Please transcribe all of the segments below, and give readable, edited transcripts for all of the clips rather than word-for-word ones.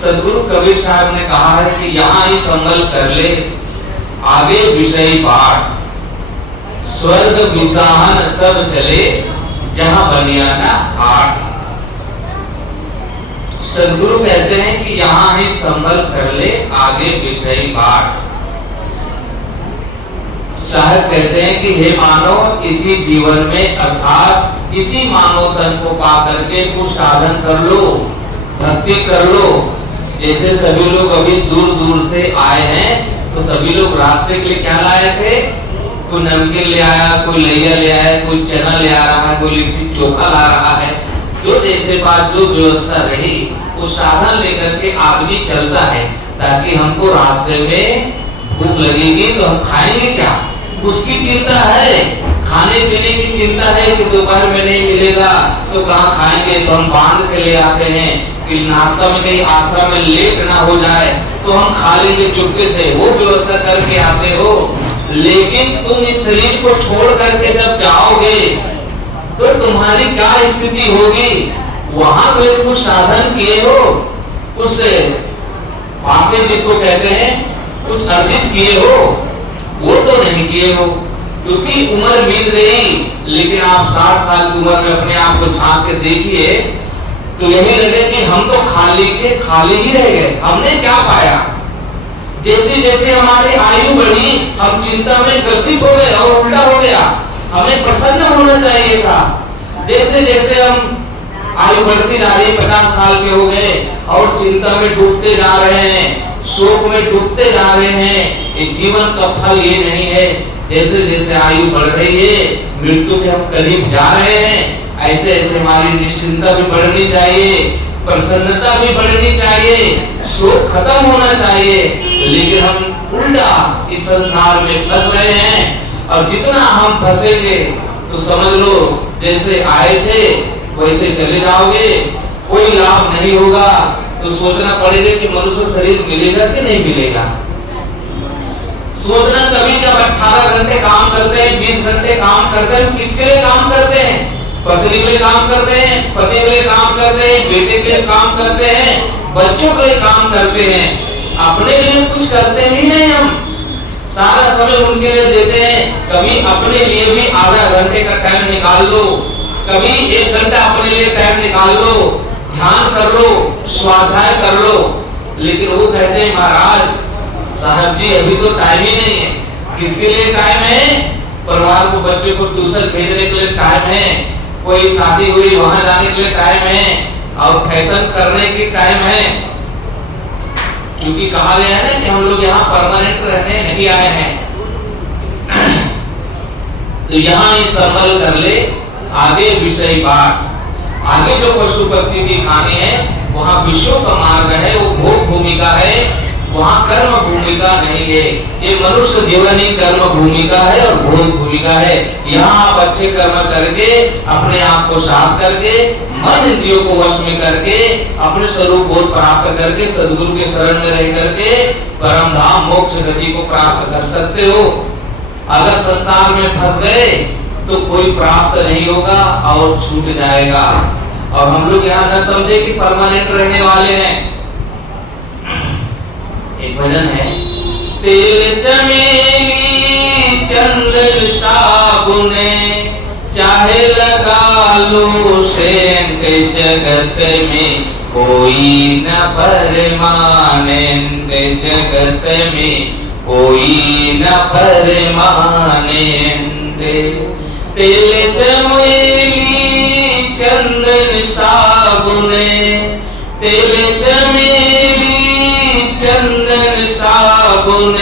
सदगुरु कबीर साहब ने कहा है कि यहाँ ही संभल कर ले आगे विषय पाठ, स्वर्ग विसाहन सब चले जहां बनियाना आठ। सदगुरु कहते हैं कि यहाँ ही संभल कर ले आगे विषय पाठ। साहब कहते हैं कि हे मानव, इसी जीवन में अर्थात इसी मानव तन को पा करके कुछ साधन कर लो, भक्ति कर लो। जैसे सभी लोग अभी दूर दूर से आए हैं, तो सभी लोग रास्ते के लिए क्या लाए थे? कोई नमकीन ले आया, कोई लैया ले आया, कोई चना ले आ रहा है, कोई लिट्टी चोखा ला रहा है। जो जैसे बात जो व्यवस्था रही, वो साधन लेकर के आदमी चलता है, ताकि हमको रास्ते में भूख लगेगी तो हम खाएंगे क्या, उसकी चिंता है। खाने पीने की चिंता है कि दोपहर में नहीं मिलेगा तो कहाँ खाएंगे, तो हम बांध के ले आते हैं कि नाश्ता में कहीं आश्रम में लेट ना हो जाए तो हम खा लेंगे चुपके से, वो व्यवस्था करके आते हो। लेकिन तुम इस शरीर को छोड़ करके जब जाओगे तो तुम्हारी क्या स्थिति होगी? वहां तो कुछ साधन किए हो, कुछ बातें जिसको कहते हैं कुछ अर्जित किए हो, वो तो नहीं किए हो, क्योंकि उम्र बीत गई। लेकिन आप 60 साल की उम्र में अपने आप को झांक के देखिए तो यही लगे कि हम तो खाली के खाली ही रह गए, हमने क्या पाया? जैसे जैसे हमारी आयु बढ़ी, हम चिंता में ग्रसित हो गए और उल्टा हो गया। हमें प्रसन्न होना चाहिए था। जैसे जैसे हम आयु बढ़ती जा रही, 50 साल के हो गए और चिंता में डूबते जा रहे हैं, शोक में डूबते जा रहे हैं। ये जीवन का फल ये नहीं है। जैसे जैसे आयु बढ़ रही है, मृत्यु के हम करीब जा रहे हैं, ऐसे ऐसे हमारी निश्चिंता भी बढ़नी चाहिए, प्रसन्नता भी बढ़नी चाहिए, शोक खत्म होना चाहिए। लेकिन हम उल्टा इस संसार में फंस रहे हैं। और जितना हम फंसेंगे तो समझ लो जैसे आए थे वैसे चले जाओगे, कोई लाभ नहीं होगा। तो सोचना पड़ेगा कि मनुष्य शरीर मिलेगा कि नहीं मिलेगा। सोचना कभी जब 18 घंटे काम करते हैं, 20 घंटे काम करते हैं, किसके लिए काम करते हैं? पत्नी के लिए काम करते हैं, पति के लिए काम करते हैं, बेटे के लिए काम करते हैं, बच्चों के लिए काम करते हैं। अपने लिए कुछ करते ही नहीं। हम सारा समय उनके लिए देते हैं। कभी अपने लिए भी आधा घंटे का टाइम निकाल लो, कभी 1 घंटा अपने लिए टाइम निकाल लो, ध्यान कर लो, स्वाध्याय कर लो। लेकिन वो कहते हैं महाराज साहब जी अभी तो टाइम ही नहीं है। किसके लिए टाइम है? परिवार को, बच्चे को ट्यूशन भेजने के लिए टाइम है, कोई शादी हुई वहां जाने के लिए टाइम है, और फैशन करने की टाइम है। क्योंकि कहा गया है ना कि हम लोग यहाँ परमानेंट रहने नहीं आए हैं। तो यहाँ ही संभल कर ले आगे विषय बात। आगे जो पशु पक्षी की कहानी है वहाँ विषयों का मार्ग है, वो भोग भूमिका है, वहाँ कर्म भूमिका नहीं है। ये मनुष्य जीवन ही कर्म भूमिका है और भोग भूमिका है। यहाँ आप अच्छे कर्म करके अपने आप को साफ करके मन इंद्रियों को वश में करके अपने स्वरूप बोध प्राप्त करके सदगुरु के शरण में रह करके परम धाम मोक्ष गति को प्राप्त कर सकते हो। अगर संसार में फंस गए तो कोई प्राप्त नहीं होगा और छूट जाएगा। और हम लोग यहाँ न समझे कि परमानेंट रहने वाले हैं। एक भजन है, तेल चमेली चंदन साबुन चाहे लगा लो सेंट, जगत में कोई न परमानेंट, जगत में कोई न परमानेंट। तेल चमेली चंदन साबुन, तेल चमेली चंदन साबुन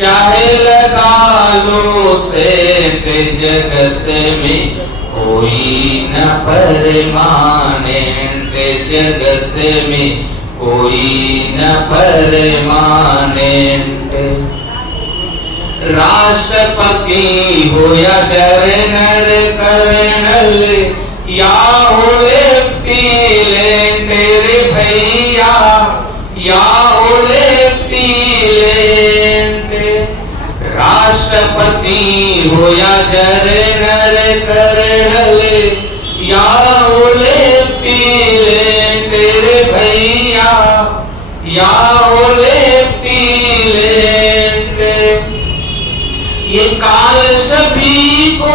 चाहे लगा लो सेंट, जगत में कोई न परमानेंट, जगत में कोई न परमानेंट। राष्ट्रपति हो या जनरल कर्नल या हो लेफ्टिनेंट रे भैया, या हो लेफ्टिनेंट। राष्ट्रपति हो या जनरल कर्नल या हो लेफ्टिनेंट रे भैया, या ओले पीले, ये काल सभी को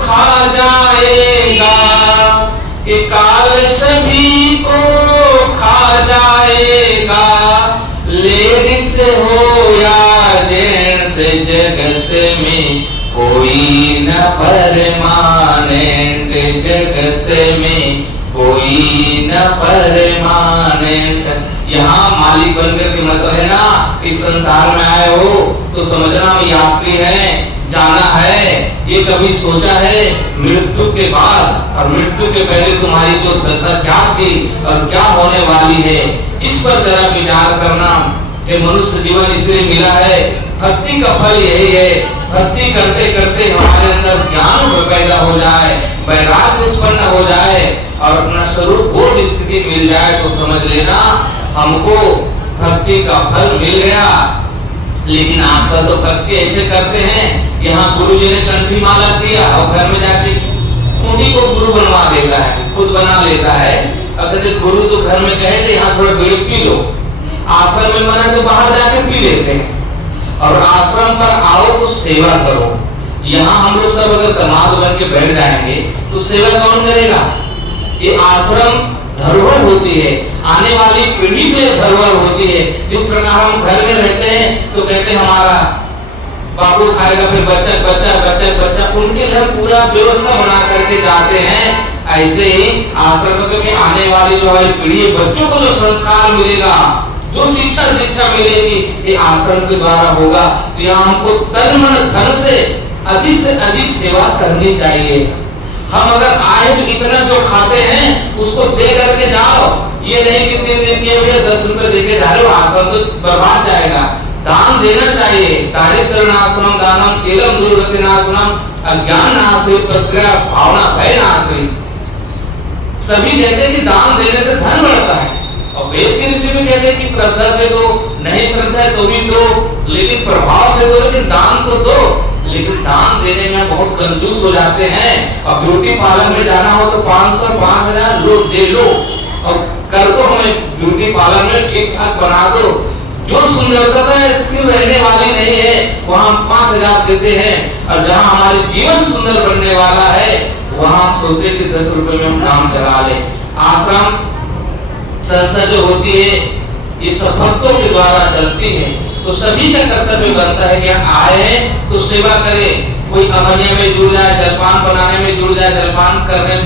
खा जाएगा, ये काल सभी को खा जाएगा। लेडीज हो या जेंट्स, जगत में कोई न परमानेंट, जगत में कोई न परमानेंट। यहाँ मालिक बनकर के मतलब है ना, इस संसार में आए हो तो समझना में यात्री है, जाना है। ये कभी सोचा है मृत्यु के बाद और मृत्यु के पहले तुम्हारी जो दशा क्या थी और क्या होने वाली है, इस पर जरा विचार करना। कि मनुष्य जीवन इसलिए मिला है, भक्ति का फल यही है। भक्ति करते करते हमारे अंदर ज्ञान पैदा हो जाए, वैराग्य उत्पन्न हो जाए और अपना स्वरूप बोध स्थिति मिल जाए, तो समझ लेना हमको भक्ति का फल मिल गया। लेकिन आजकल तो भक्ति ऐसे करते हैं, यहाँ गुरु जी ने कंठी माला दिया और घर में जाके खूंटी को गुरु बनवा देता है, खुद बना लेता है। अब कहते गुरु तो घर में कहे थे यहाँ थोड़ा बीड़ी पी लो, आश्रम में मना तो बाहर जाके पी लेते हैं। और आश्रम पर आओ तो सेवा करो। यहाँ हम लोग सब अगर दामाद बन के बैठ जाएंगे तो सेवा कौन करेगा? ये आश्रम धरोहर होती है, आने वाली पीढ़ी के लिए धरोहर होती है। जिस प्रकार हम घर में रहते हैं तो कहते हैं हमारा बाबू खाएगा, फिर बच्चा बच्चा बच्चा बच्चा, उनके लिए हम पूरा व्यवस्था बना करके जाते हैं। ऐसे ही आश्रम में आने वाली जो हमारी पीढ़ी है, बच्चों को जो संस्कार मिलेगा, जो शिक्षा दीक्षा मिलेगी, ये आश्रम के द्वारा होगा। तो यहाँ हमको तन मन धन से अधिक सेवा करनी चाहिए। हम अगर आए तो इतना जो खाते हैं उसको दे करके जाओ, ये नहीं कि 3 दिन के 10 रुपए देके जा रहे हो, आश्रम तो बर्बाद जाएगा। दान देना चाहिए। दारिद्र्यनाशनम दानम शीलम दुर्गतिनाशनम अज्ञाननाशे प्रज्ञा भावना भयनाशे। सभी कहते हैं कि दान देने से धन बढ़ता है, और वेद के ऋषि भी कहते हैं कि श्रद्धा से दो, नहीं श्रद्धा है तो भी दो, लेकिन प्रभाव से दो, लेकिन दान तो दो। लेकिन दान देने में बहुत कंजूस हो जाते हैं। और ब्यूटी पार्लर में जाना हो तो 500 5,000 लो, दे लो और कर दो, हमें ब्यूटी पार्लर में ठीक ठाक बना दो। जो सुंदरता स्थिर रहने वाली नहीं है वहां 5,000 देते हैं, और जहां हमारे जीवन सुंदर बनने वाला है वहां हम सोचते कि 10 रुपए में हम काम चला ले। आश्रम संस्था जो होती है ये सब भक्तों के द्वारा चलती है, तो सभी का कर्तव्य बनता है कि आए हैं तो सेवा करें। कोई अमनिया में जुड़ जाए, जलपान बनाने में जुड़ जाए, जलपान करने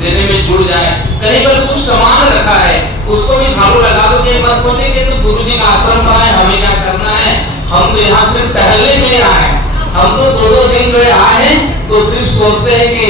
देने में जुड़ जाए। कहीं पर कुछ सामान रखा है उसको भी झाड़ू लगा दो। कि बस सोचे कि तो गुरु जी का आश्रम पर आए, हमें क्या करना है, हम तो यहाँ सिर्फ टहलने के लिए आए हैं। हम तो 2-2 दिन में आए हैं तो सिर्फ सोचते हैं कि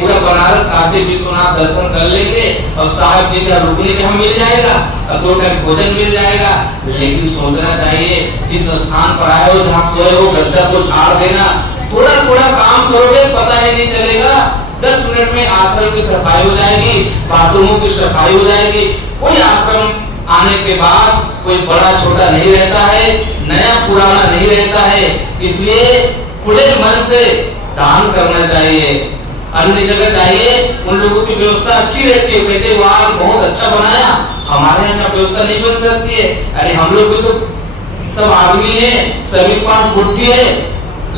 पूरा बनारस काशी विश्वनाथ दर्शन कर लेंगे और साहब जी का रुकने का हम मिल जाएगा और 2 टाइम भोजन मिल जाएगा। लेकिन सोचना चाहिए इस स्थान पर आए हो जहाँ सोए हो, गद्दा को झाड़ देना, थोड़ा थोड़ा काम करोगे पता ही नहीं चलेगा। 10 मिनट में आश्रम की सफाई हो जाएगी, बाथरूमों की सफाई हो जाएगी। कोई आश्रम आने के बाद कोई बड़ा छोटा नहीं रहता है, नया पुराना नहीं रहता है। इसलिए खुले मन से दान करना चाहिए। अन्य जगह चाहिए उन लोगों की व्यवस्था अच्छी रहती है, कहते वहां बहुत अच्छा बनाया, हमारे यहाँ व्यवस्था नहीं बन सकती है। अरे हम लोग भी तो सब आदमी है, सभी के पास बुद्धि है,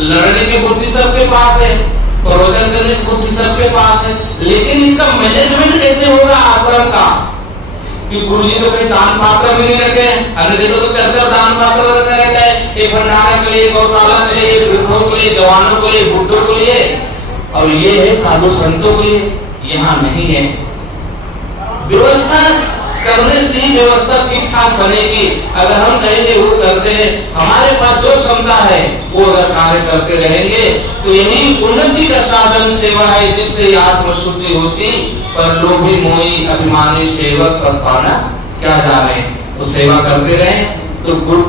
लड़ने की बुद्धि सबके पास है, प्रवचन करने की बुद्धि सबके पास है। लेकिन इसका मैनेजमेंट कैसे होगा आश्रम का? कि गुरुजी तो कहीं दान पात्र भी नहीं रखे, अन्य जगह तो चलकर दान पात्र रखा रहता है, एक भंडारा के लिए, गौशाला के लिए, वृद्धों के लिए, जवानों के लिए, बुड्ढों के लिए, और ये है साधु संतों के लिए। यहाँ नहीं है। व्यवस्था करने से ही व्यवस्था ठीक ठाक बनेगी। अगर हम कहेंगे वो करते हैं, हमारे पास जो क्षमता है वो अगर कार्य करते रहेंगे तो यही उन्नति का साधन सेवा है, जिससे आत्मशुद्धि होती। पर लोभी मोही अभिमानी सेवक पद पाना क्या जाने। तो सेवा करते रहे तो गुरु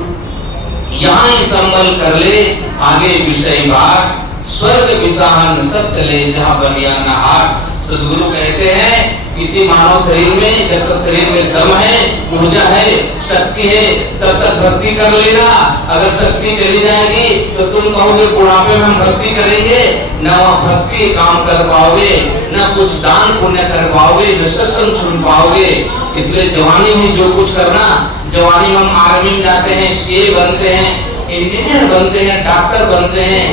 यहाँ ही संबल कर ले, आगे विषय बात स्वर्ग विसाहन सब चले जहाँ बनिया नहार। सदगुरु कहते हैं इसी मानव शरीर में जब तक शरीर में दम है, ऊर्जा है, शक्ति है, तब तक भक्ति कर लेना। अगर शक्ति चली जाएगी तो तुम कहोगे बुढ़ापे में हम भक्ति करेंगे, न वह भक्ति काम कर पाओगे, न कुछ दान पुण्य कर पाओगे, न सत्संग सुन पाओगे। इसलिए जवानी में जो कुछ करना, जवानी में हम आर्मी में जाते हैं, सीए बनते हैं, इंजीनियर बनते हैं, डॉक्टर बनते हैं,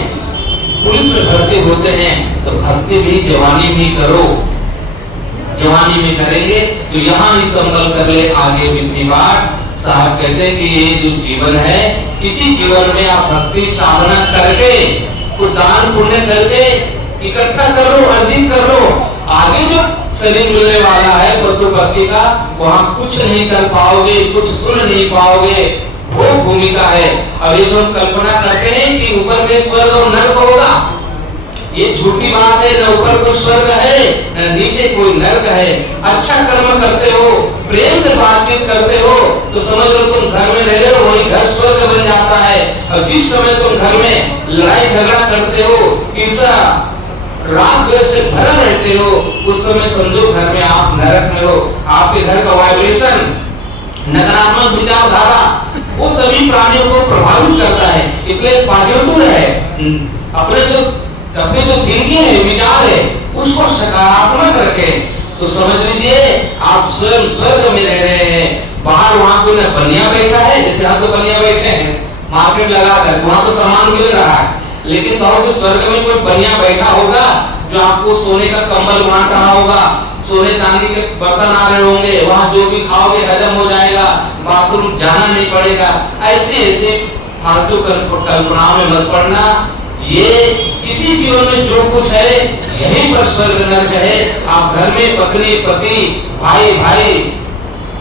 पुलिस में भर्ती होते हैं, तो भक्ति भी जवानी में करो। जवानी में करेंगे तो यहाँ ही संकल्प कर ले, आगे पिछली बार साहब कहते हैं कि ये जो जीवन है, इसी जीवन में आप भक्ति साधना करके, कुछ दान पुण्य करके इकट्ठा कर लो, अर्जित कर लो। आगे जो शरीर मिलने वाला है पशु पक्षी का, वहां कुछ नहीं कर पाओगे, कुछ सुन नहीं पाओगे, वो भूमिका है। अब ये जो हम कल्पना करते हैं कि ऊपर में स्वर्ग और नर्क होगा, ये झूठी बात है। न ऊपर कोई स्वर्ग है, न नीचे कोई नर्क है। अच्छा कर्म करते हो, प्रेम से बातचीत करते हो, तो समझ लो तुम घर में रह रहे हो, वही घर स्वर्ग बन जाता है। और जिस समय तुम घर में लड़ाई झगड़ा करते हो, ईर्ष्या राग द्वेष से भरा रहते हो, उस समय समझो घर में आप नरक में हो। आपके घर का वाइब्रेशन, नकारात्मक विचारधारा, वो सभी प्राणियों को प्रभावित करता है। इसलिए पॉजिटिव है, अपने जो थिंकिंग है, विचार है, उसको सकारात्मक रखें। तो समझ लीजिए आप स्वयं स्वर्ग में रह रहे हैं। बाहर वहां कोई न बनिया बैठा है, जैसे हम तो बनिया बैठे हैं मार्केट लगाकर, वहां तो सामान मिल रहा है, लेकिन कहो कि स्वर्ग में कोई बनिया बैठा होगा जो आपको सोने का कंबल बांट रहा होगा, सोने चांदी के बर्तन आ रहे होंगे, वहां जो भी खाओगे हजम हो जाएगा, बाथरूम जाना नहीं पड़ेगा। ऐसी ऐसी फालतू कल्पनाओं में मत पड़ना। ये इसी जीवन में जो कुछ है, यही पर स्वर्ग नर्क है। आप घर में पत्नी पति, भाई भाई,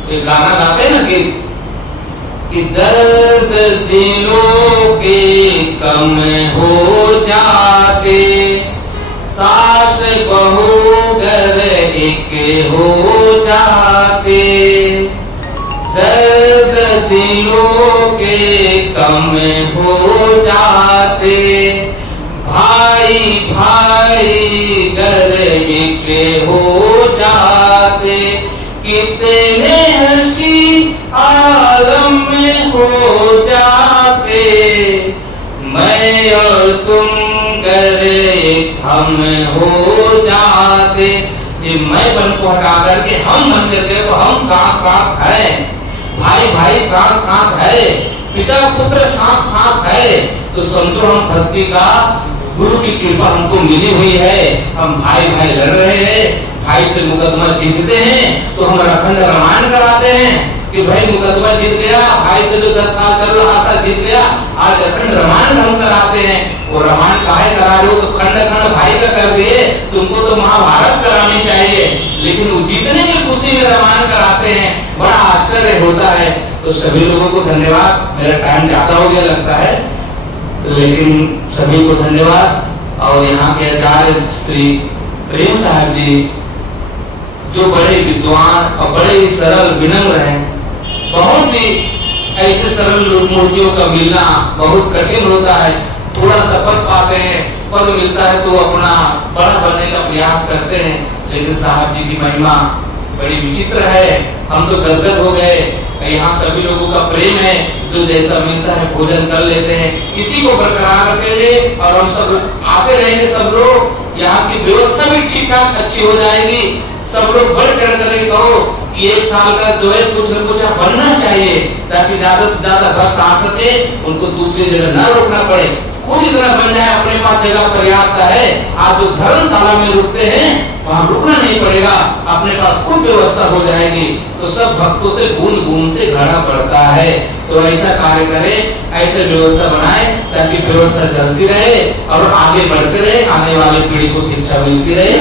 ये गाना गाते हैं ना कि दर्द दिलों के कम हो जाते, सास बहू घर एक हो जाते। दर्द दिलों के कम हो जाते, भाई भाई घर एक हो जाते। कितने हंसी आलम में हो जाते, मैं और तुम करे हम हो जाते। जी मैं बन को हटा करके हम बन करके, तो हम साथ साथ है, भाई भाई साथ साथ है, पिता पुत्र साथ साथ है। तो समझो हम भक्ति का, गुरु की कृपा हमको मिली हुई है। हम भाई भाई लड़ रहे हैं, भाई से मुकदमा जीतते हैं, तो हम अखंड रामायण कराते हैं कि भाई मुकदमा जीत गया, भाई से जो 10 साल चल रहा था जीत गया, आज अखंड रामायण हम कराते हैं। वो रामायण काहे करा रहे हो, तो खंड खंड भाई का कर दिए, तुमको तो महाभारत करानी चाहिए, लेकिन वो जीतने की खुशी में रामायण कराते हैं। बड़ा आश्चर्य होता है। तो सभी लोगों को धन्यवाद। मेरा टाइम ज्यादा हो गया लगता है, लेकिन सभी को धन्यवाद। और यहाँ के आचार्य श्री प्रेम साहब जी, जो बड़े विद्वान और बड़े ही सरल विनम्र हैं, बहुत ही ऐसे सरल मूर्तियों का मिलना बहुत कठिन होता है। थोड़ा सा पद पाते हैं, पद मिलता है तो अपना बड़ा बनने का प्रयास करते हैं, लेकिन साहब जी की महिमा बड़ी विचित्र है। हम तो गदगद हो गए। यहाँ सभी लोगों का प्रेम है, जो जैसा मिलता है भोजन कर लेते हैं, इसी को बरकरार रखेंगे और हम सब आते रहेंगे। सब लोग, यहाँ की व्यवस्था भी ठीक ठाक अच्छी हो जाएगी। सब लोग बढ़ चढ़ कर कहो कि 1 साल का जो है कुछ न कुछ बनना चाहिए, ताकि ज्यादा से ज्यादा भक्त आ सके, उनको दूसरी जगह न रोकना पड़े, खुद इतना बन जाए। अपने पास जगह पर्याप्त है। आज जो धर्मशाला में रुकते हैं, वहां रुकना नहीं पड़ेगा, अपने पास खुद व्यवस्था हो जाएगी। तो सब भक्तों से बूंद बूंद से घड़ा पड़ता है। तो ऐसा कार्य करें, ऐसे व्यवस्था बनाए, ताकि व्यवस्था चलती रहे और आगे बढ़ते रहे, आने वाली पीढ़ी को शिक्षा मिलती रहे।